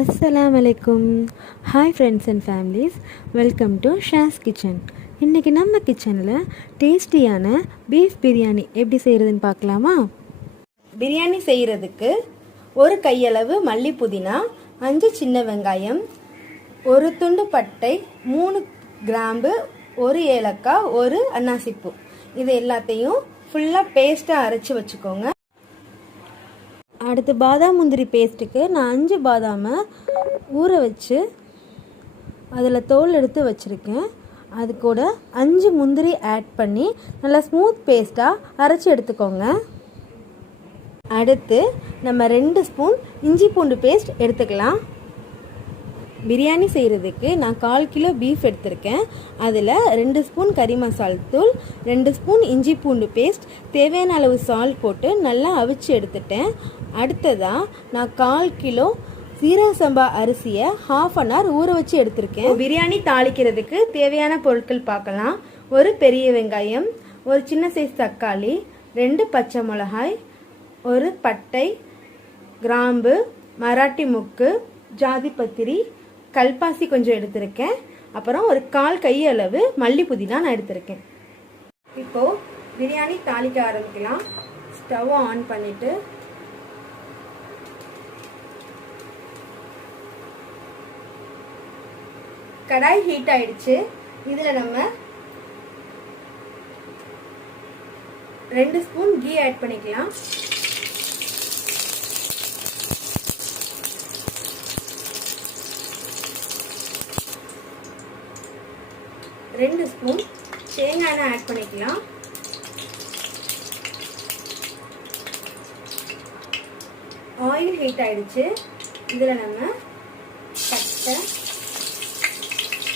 அஸ்ஸலாம் வலைக்கும் hi friends and families welcome to Shaz kitchen இன்றைக்கி நம்ம கிச்சனில் டேஸ்டியான பீஃப் பிரியாணி எப்படி செய்கிறதுன்னு பார்க்கலாமா? பிரியாணி செய்கிறதுக்கு ஒரு கையளவு மல்லி புதினா அஞ்சு சின்ன வெங்காயம் ஒரு துண்டு பட்டை மூணு கிராம்பு ஒரு ஏலக்காய் ஒரு அன்னாசிப்பூ. இது எல்லாத்தையும் ஃபுல்லாக பேஸ்ட்டாக அரைச்சி வச்சுக்கோங்க. அடுத்து பாதாம் முந்திரி பேஸ்ட்டுக்கு நான் அஞ்சு பாதாமை ஊற வச்சு அதில் தோல் எடுத்து வச்சுருக்கேன். அது கூட அஞ்சு முந்திரி ஆட் பண்ணி நல்லா ஸ்மூத் பேஸ்ட்டாக அரைச்சி எடுத்துக்கோங்க. அடுத்து நம்ம ரெண்டு ஸ்பூன் இஞ்சி பூண்டு பேஸ்ட் எடுத்துக்கலாம். பிரியாணி செய்கிறதுக்கு நான் கால் கிலோ பீஃப் எடுத்திருக்கேன். அதில் ரெண்டு ஸ்பூன் கறி மசால் தூள் ரெண்டு ஸ்பூன் இஞ்சி பூண்டு பேஸ்ட் தேவையான அளவு சால்ட் போட்டு நல்லா அவிச்சு எடுத்துட்டேன். அடுத்ததாக நான் கால் கிலோ சீரக சம்பா அரிசியை ஹாஃப் அன் ஹவர் ஊற வச்சு எடுத்திருக்கேன். பிரியாணி தாளிக்கிறதுக்கு தேவையான பொருட்கள் பார்க்கலாம். ஒரு பெரிய வெங்காயம் ஒரு சின்ன சைஸ் தக்காளி ரெண்டு பச்சை மிளகாய் ஒரு பட்டை கிராம்பு மராட்டி முக்கு ஜாதி பத்திரி கல்பாசி கொஞ்சம் எடுத்திருக்கேன். அப்புறம் ஒரு கால் கை அளவு மல்லி புதினா நான் எடுத்திருக்கேன். இப்போ பிரியாணி தாளிக்க ஆரம்பிக்கலாம். ஸ்டவ் ஆன் பண்ணிட்டு கடாய் ஹீட் ஆயிடுச்சு. இதுல நம்ம ரெண்டு ஸ்பூன் கீ ஆட் பண்ணிக்கலாம். ரெண்டு ஸ்பூன் தேங்காய் எண்ணெய் ஆட் பண்ணிக்கலாம். ஆயில் ஹீட் ஆயிடுச்சு. இதில் நம்ம பட்டை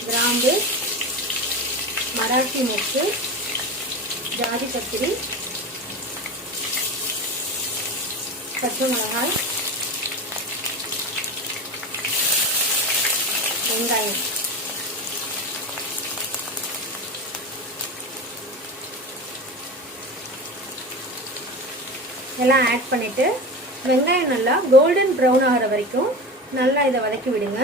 கிராம்பு மராட்டி மொக்கு ஜாதி பத்திரி பச்சை மிளகாய் வெங்காயம். எல்லாம் ஆட் பண்ணிவிட்டு வெங்காயம் நல்லா கோல்டன் ப்ரௌன் ஆகிற வரைக்கும் நல்லா இதை வதக்கி விடுங்க.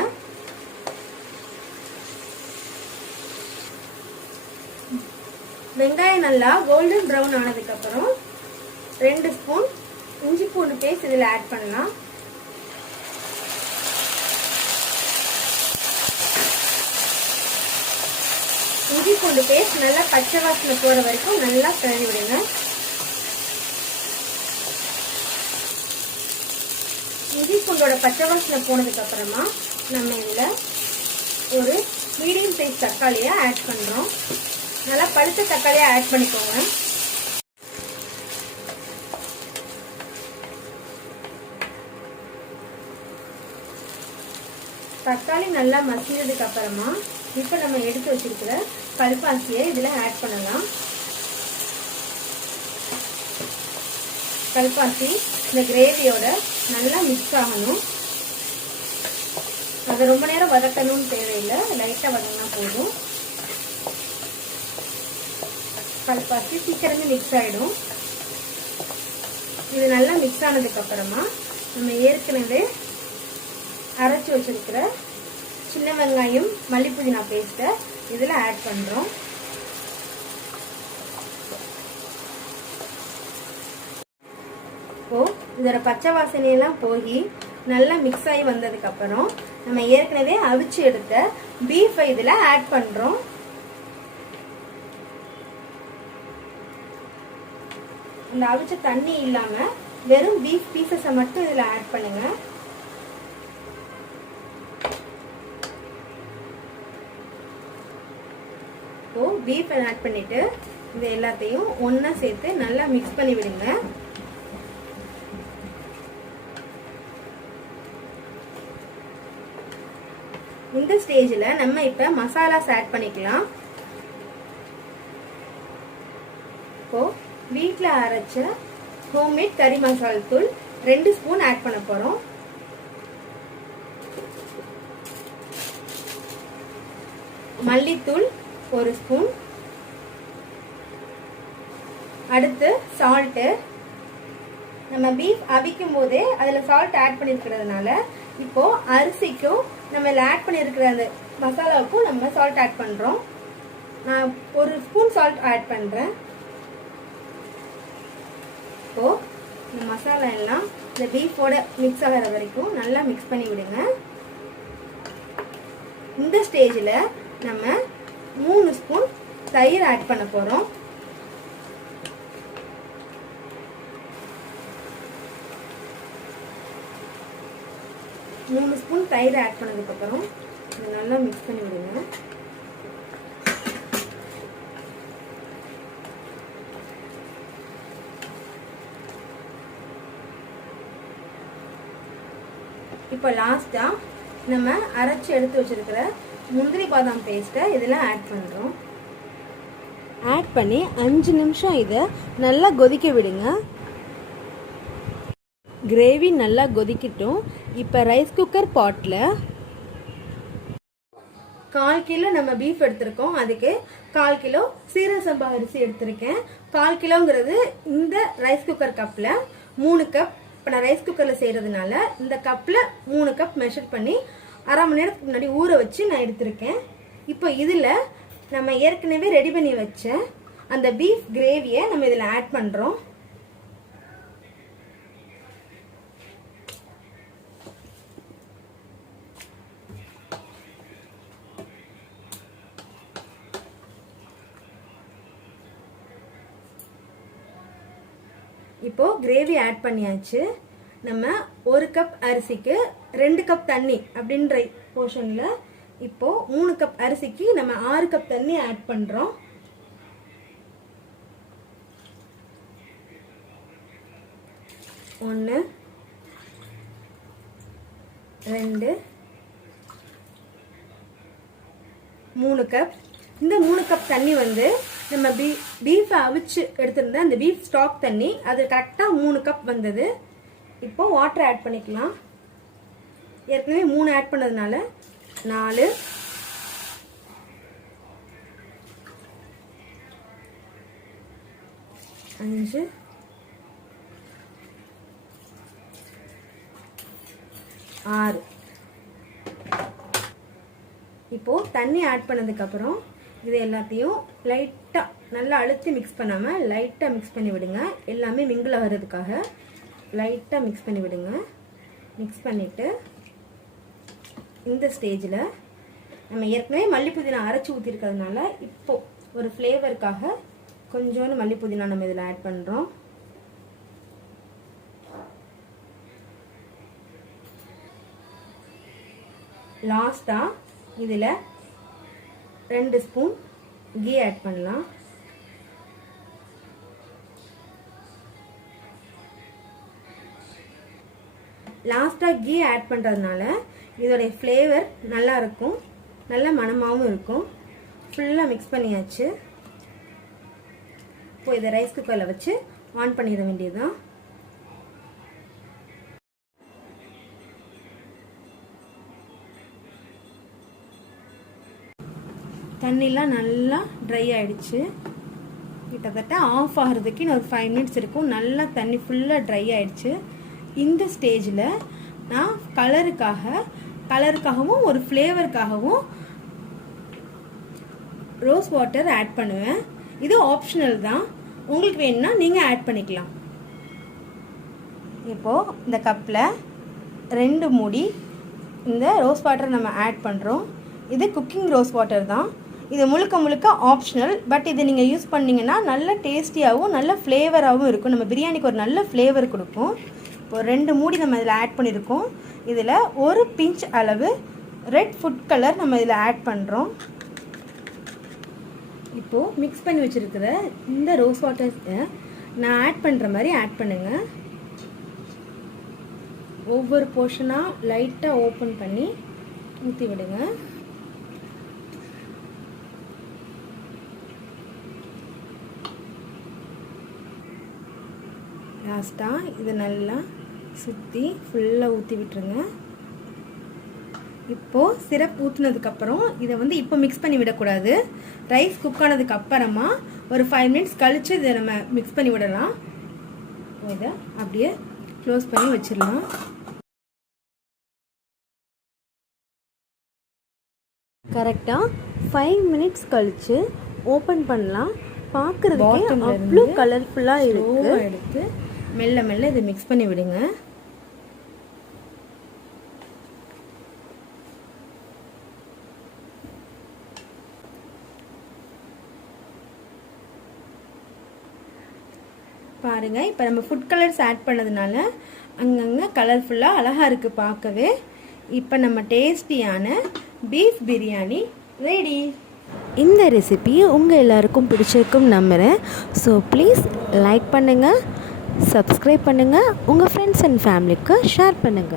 வெங்காயம் நல்லா கோல்டன் ப்ரௌன் ஆனதுக்கப்புறம் ரெண்டு ஸ்பூன் இஞ்சி பூண்டு பேஸ்ட் இதில் ஆட் பண்ணலாம். இஞ்சி பூண்டு பேஸ்ட் நல்லா பச்சை வாசனை போகிற வரைக்கும் நல்லா கிளறி விடுங்க. இஞ்சி பூண்டோட பச்சை வாசனை போனதுக்கு அப்புறமா நம்ம இதில் ஒரு மீடியம் சைஸ் தக்காளியை ஆட் பண்ணுறோம் நல்லா பழுத்த தக்காளியை ஆட் பண்ணிக்கோங்க. தக்காளி நல்லா மசிஞ்சதுக்கு அப்புறமா இப்போ நம்ம எடுத்து வச்சிருக்கிற கல்பாசியை இதில் ஆட் பண்ணலாம். கல்பாசி இந்த கிரேவியோட நல்லா மிக்ஸ் ஆகணும். அதை ரொம்ப நேரம் வதக்கணும்னு தேவையில்லை. லைட்டாக வதங்கினா போதும். கல்பாசி சீக்கிரமே மிக்ஸ் ஆகிடும் இது நல்லா மிக்ஸ் ஆனதுக்கப்புறமா நம்ம ஏற்கனவே அரைச்சி வச்சிருக்கிற சின்ன வெங்காயம் மல்லிப்புதினா பேஸ்ட்டை இதில் ஆட் பண்ணுறோம் இப்போ இதோட பச்சை வாசனையெல்லாம் போய் நல்லா மிக்ஸ் ஆகி வந்ததுக்கப்புறம் நம்ம ஏற்கனவே அவிச்சு எடுத்த பீஃபை இதில் ஆட் பண்ணுறோம் இந்த அவிச்ச தண்ணி இல்லாமல் வெறும் பீஃப் பீசஸை மட்டும் இதில் ஆட் பண்ணுங்கள் இப்போது பீஃப் ஆட் பண்ணிவிட்டு இது எல்லாத்தையும் ஒன்றா சேர்த்து நல்லா மிக்ஸ் பண்ணி விடுங்க. இந்த ஸ்டேஜில் நம்ம இப்போ மசாலாஸ் ஆட் பண்ணிக்கலாம். இப்போ வீட்டில் அரைச்ச ஹோம்மேட் கறி மசால் தூள் ரெண்டு ஸ்பூன் ஆட் பண்ண போகிறோம் மல்லித்தூள் ஒரு ஸ்பூன். அடுத்து சால்ட்டு நம்ம பீஃப் அவிக்கும் போதே அதில் சால்ட் ஆட் பண்ணியிருக்கிறதுனால இப்போ அரிசிக்கும் நம்ம இதில் ஆட் பண்ணியிருக்கிற அந்த மசாலாவுக்கும் நம்ம சால்ட் ஆட் பண்ணுறோம் நான் ஒரு ஸ்பூன் சால்ட் ஆட் பண்ணுறேன் இப்போது இந்த மசாலா எல்லாம் இந்த பீஃபோட மிக்ஸ் ஆகிற வரைக்கும் நல்லா மிக்ஸ் பண்ணி விடுங்க. இந்த ஸ்டேஜில் நம்ம மூணு ஸ்பூன் தயிர் ஆட் பண்ண போகிறோம் மூணு ஸ்பூன் தயிர் ஆட் பண்ணதுக்கப்புறம் இதை நல்லா மிக்ஸ் பண்ணி விடுங்க. இப்போ லாஸ்ட்டாக நம்ம அரைச்சி எடுத்து வச்சிருக்கிற முந்திரி பாதாம் பேஸ்ட்டை இதில் ஆட் பண்ணுறோம் ஆட் பண்ணி அஞ்சு நிமிஷம் இதை நல்லா கொதிக்க விடுங்க. கிரேவி நல்லா கொதிக்கட்டும். இப்போ ரைஸ் குக்கர் பாட்டில் கால் கிலோ நம்ம பீஃப் எடுத்திருக்கோம். அதுக்கு கால் கிலோ சீரக சம்பா அரிசி எடுத்திருக்கேன். கால் கிலோங்கிறது இந்த ரைஸ் குக்கர் கப்பில் மூணு கப் இப்போ நான் ரைஸ் குக்கரில் செய்கிறதுனால இந்த கப்பில் மூணு கப் மெஷர் பண்ணி அரை மணி நேரத்துக்கு முன்னாடி ஊற வச்சு நான் எடுத்திருக்கேன். இப்போ இதில் நம்ம ஏற்கனவே ரெடி பண்ணி வச்ச அந்த பீஃப் கிரேவியை நம்ம இதில் ஆட் பண்ணுறோம் இப்போ கிரேவி ஆட் பண்ணியாச்சு. நம்ம ஒரு கப் அரிசிக்கு ரெண்டு கப் தண்ணி அப்படின்ற போர்ஷனில் இப்போ மூணு கப் அரிசிக்கு நம்ம ஆறு கப் தண்ணி ஆட் பண்ணுறோம் ஒன்று ரெண்டு மூணு கப் இந்த மூணு கப் தண்ணி வந்து நம்ம பீ பீஃபை அவிச்சு எடுத்திருந்தேன் அந்த பீஃப் ஸ்டாக் தண்ணி அது கரெக்டாக மூணு கப் வந்தது. இப்போ வாட்டர் ஆட் பண்ணிக்கலாம். ஏற்கனவே மூணு ஆட் பண்ணதுனால நாலு. அஞ்சு. ஆறு. இப்போ தண்ணி ஆட் பண்ணதுக்கப்புறம் இது எல்லாத்தையும் லைட்டாக நல்லா அழுத்தி மிக்ஸ் பண்ணாமல் லைட்டாக மிக்ஸ் பண்ணி விடுங்க. எல்லாமே மிங்கில் வர்றதுக்காக லைட்டாக மிக்ஸ் பண்ணி விடுங்க. மிக்ஸ் பண்ணிவிட்டு இந்த ஸ்டேஜில் நம்ம ஏற்கனவே மல்லி புதினா அரைச்சி ஊற்றிருக்கிறதுனால இப்போ ஒரு ஃப்ளேவருக்காக கொஞ்சோண்டு மல்லி புதினா நம்ம இதில் ஆட் பண்ணுறோம் லாஸ்ட்டாக இதில் ரெண்டு ஸ்பூன் கீ ஆட் பண்ணலாம். லாஸ்ட்டாக கீ ஆட் பண்ணுறதுனால இதோடைய ஃப்ளேவர் நல்லா இருக்கும். நல்ல மணமாகவும் இருக்கும். ஃபுல்லாக மிக்ஸ் பண்ணியாச்சு. இப்போ இதை ரைஸ் குக்கரில் வச்சு ஆன் பண்ணிட வேண்டியதுதான். தண்ணிலாம் நல்லா ட்ரை ஆகிடுச்சு கிட்டத்தட்ட ஆஃப் ஆகிறதுக்கு இன்னும் ஒரு ஃபைவ் மினிட்ஸ் இருக்கும். நல்லா தண்ணி ஃபுல்லாக ட்ரை ஆகிடுச்சு இந்த ஸ்டேஜில் நான் கலருக்காக கலருக்காகவும் ஒரு ஃப்ளேவருக்காகவும் ரோஸ் வாட்டர் ஆட் பண்ணுவேன். இது ஆப்ஷனல் தான். உங்களுக்கு வேணும்னா நீங்கள் ஆட் பண்ணிக்கலாம். இப்போது இந்த கப்பில் ரெண்டு மூடி இந்த ரோஸ் வாட்டர் நம்ம ஆட் பண்ணுறோம் இது குக்கிங் ரோஸ் வாட்டர் தான். இது முழுக்க முழுக்க ஆப்ஷனல் பட் இது நீங்கள் யூஸ் பண்ணீங்கன்னா நல்ல டேஸ்டியாகவும் நல்ல ஃப்ளேவராகவும் இருக்கும். நம்ம பிரியாணிக்கு ஒரு நல்ல ஃப்ளேவர் கொடுக்கும். இப்போ ரெண்டு மூடி நம்ம இதில் ஆட் பண்ணியிருக்கோம் இதில் ஒரு பிஞ்ச் அளவு ரெட் ஃபுட் கலர் நம்ம இதில் ஆட் பண்ணுறோம் இப்போது மிக்ஸ் பண்ணி வச்சுருக்கிற இந்த ரோஸ் வாட்டர்ஸை நான் ஆட் பண்ணுற மாதிரி ஆட் பண்ணுங்கள் ஒவ்வொரு போர்ஷனாக லைட்டாக ஓப்பன் பண்ணி ஊற்றி விடுங்க லாஸ்ட்டாக இதை நல்லா சுற்றி ஃபுல்லாக ஊற்றி விட்டுருங்க. இப்போது சிரப் ஊற்றுனதுக்கப்புறம் இதை வந்து இப்போ மிக்ஸ் பண்ணி விடக்கூடாது. ரைஸ் குக் ஆனதுக்கு அப்புறமா ஒரு ஃபைவ் மினிட்ஸ் கழித்து இதை நம்ம மிக்ஸ் பண்ணி விடலாம். இதை அப்படியே க்ளோஸ் பண்ணி வச்சிடலாம். கரெக்டாக ஃபைவ் மினிட்ஸ் கழித்து ஓப்பன் பண்ணலாம். பார்க்குறதுக்கே அவ்வளோ கலர்ஃபுல்லாக இருக்குது எடுத்து மெல்ல மெல்ல இதை மிக்ஸ் பண்ணி விடுங்க. பாருங்க இப்போ நம்ம ஃபுட் கலர்ஸ் ஆட் பண்ணதுனால அங்கங்கே கலர்ஃபுல்லாக அழகாக இருக்குது பார்க்கவே. இப்போ நம்ம டேஸ்டியான பீஃப் பிரியாணி ரெடி இந்த ரெசிபி உங்கள் எல்லாருக்கும் பிடிச்சிருக்கும் நம்புகிறேன் ஸோ ப்ளீஸ் லைக் பண்ணுங்கள் சப்ஸ்கிரைப் பண்ணுங்கள் உங்கள் ஃப்ரெண்ட்ஸ் அண்ட் ஃபேமிலிக்கு ஷேர் பண்ணுங்கள்